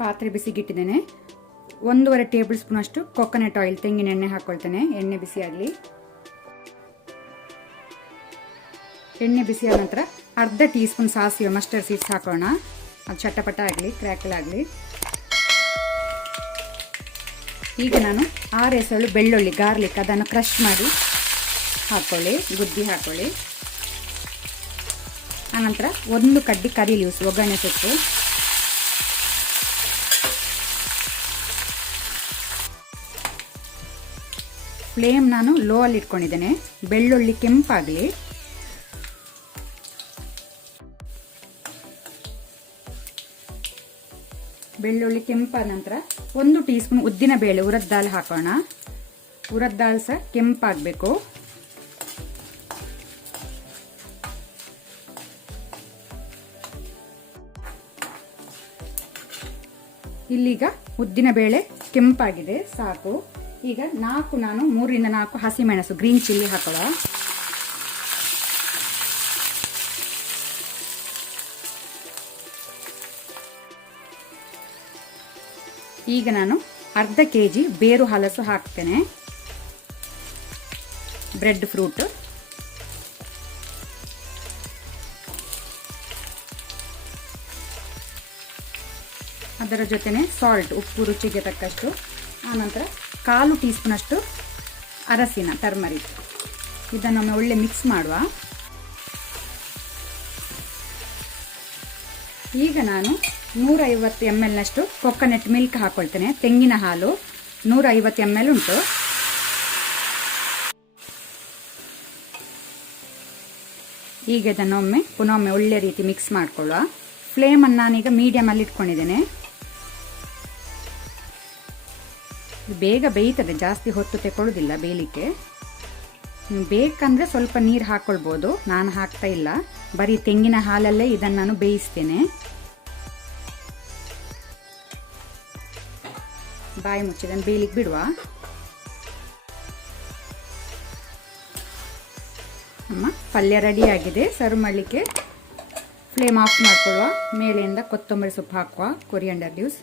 ಪಾತ್ರೆ ಬಿಸಿಗಿಟ್ಟಿದ್ದೇನೆ. 1.5 table spoon ಅಷ್ಟು coconut oil ತೆಂಗಿನ ಎಣ್ಣೆ ಹಾಕೊಳ್ತೇನೆ. ಎಣ್ಣೆ ಬಿಸಿ ಆಗಲಿ. ಎಣ್ಣೆ ಬಿಸಿಯಾದ ನಂತರ ಅರ್ಧ ಟೀ ಸ್ಪೂನ್ ಸಾಸಿವೆ ಮಸ್ಟರ್ಡ್ ಸೀಡ್ಸ್ ಹಾಕೋಣ. ಅದು ಚಟಪಟ ಆಗಲಿ, ಕ್ರ್ಯಾಕಲ್ ಆಗಲಿ. ಈಗ ನಾನು 6 ಎಸಳು ಬೆಳ್ಳುಳ್ಳಿ ಗಾರ್ಲಿಕ್ ಅದನ್ನು ಕ್ರಷ್ ಮಾಡಿ ಹಾಕೊಳ್ಳಿ, ಗುದ್ದಿ ಹಾಕೊಳ್ಳಿ. ಆನಂತರ 1 ಕಡ್ಡಿ ಕರಿ ಲೀವ್ಸ್ ಒಗ್ಗರಣೆ ಸೊಪ್ಪು, ಫ್ಲೇಮ್ ನಾನು ಲೋ ಅಲ್ಲಿ ಇಟ್ಕೊಂಡಿದ್ದೇನೆ. ಬೆಳ್ಳುಳ್ಳಿ ಕೆಂಪಾಗಲಿ. ಬೆಳ್ಳುಳ್ಳಿ ಕೆಂಪಾದ ನಂತರ 1 ಟೀ ಸ್ಪೂನ್ ಉದ್ದಿನ ಬೇಳೆ ಉರದ್ ದಾಲ್ ಹಾಕೋಣ. ಉರದ್ ದಾಲ್ ಸಹ ಕೆಂಪಾಗಬೇಕು. ಇಲ್ಲೀಗ ಉದ್ದಿನ ಬೇಳೆ ಕೆಂಪಾಗಿದೆ, ಸಾಕು. ಈಗ ನಾನು 3 ರಿಂದ 4 ಹಸಿಮೆಣಸು ಗ್ರೀನ್ ಚಿಲ್ಲಿ ಹಾಕುವ. ಈಗ ನಾನು ಅರ್ಧ ಕೆಜಿ ಬೇರು ಹಲಸು ಹಾಕ್ತೇನೆ. ಬ್ರೆಡ್ ಫ್ರೂಟ್, ಅದರ ಜೊತೆನೆ ಸಾಲ್ಟ್ ಉಪ್ಪು ರುಚಿಗೆ ತಕ್ಕಷ್ಟು. ಆನಂತರ 1/4 ಟೀ ಸ್ಪೂನ್ ಅಷ್ಟು ಅರಸಿನ ಟರ್ಮರಿಕ್. ಇದನ್ನೊಮ್ಮೆ ಒಳ್ಳೆ ಮಿಕ್ಸ್ ಮಾಡುವ. ಈಗ ನಾನು 150 ml ನಷ್ಟು ಕೊಕೊನಟ್ ಮಿಲ್ಕ್ ಹಾಕೊಳ್ತೇನೆ. ತೆಂಗಿನ ಹಾಲು 150 ml ಉಂಟು. ಈಗ ಇದನ್ನೊಮ್ಮೆ ಪುನೊಮ್ಮೆ ಒಳ್ಳೆ ರೀತಿ ಮಿಕ್ಸ್ ಮಾಡ್ಕೊಳ್ಳುವ. ಫ್ಲೇಮನ್ನು ನಾನೀಗ ಮೀಡಿಯಮಲ್ಲಿ ಇಟ್ಕೊಂಡಿದ್ದೇನೆ. ಬೇಗ ಬೇಯ್ತದೆ, ಜಾಸ್ತಿ ಹೊತ್ತು ತಗೊಳ್ಳೋದಿಲ್ಲ ಬೇಯಲಿಕ್ಕೆ. ಬೇಕಂದ್ರೆ ಸ್ವಲ್ಪ ನೀರು ಹಾಕೊಳ್ಬೋದು. ನಾನು ಹಾಕ್ತಾ ಇಲ್ಲ, ಬರೀ ತೆಂಗಿನ ಹಾಲಲ್ಲೇ ಇದನ್ನು ನಾನು ಬೇಯಿಸ್ತೇನೆ. ಬಾಯಿ ಮುಚ್ಚಿದನ್ನು ಬೇಯಲಿಕ್ಕೆ ಬಿಡುವ. ನಮ್ಮ ಪಲ್ಯ ರೆಡಿಯಾಗಿದೆ. ಸರ್ವ್ ಮಾಡಲಿಕ್ಕೆ ಫ್ಲೇಮ್ ಆಫ್ ಮಾಡ್ಕೊಳ್ಳುವ. ಮೇಲೆಯಿಂದ ಕೊತ್ತಂಬರಿ ಸೊಪ್ಪು ಹಾಕುವ, ಕೊರಿಯಂಡರ್ ಲೀವ್ಸ್.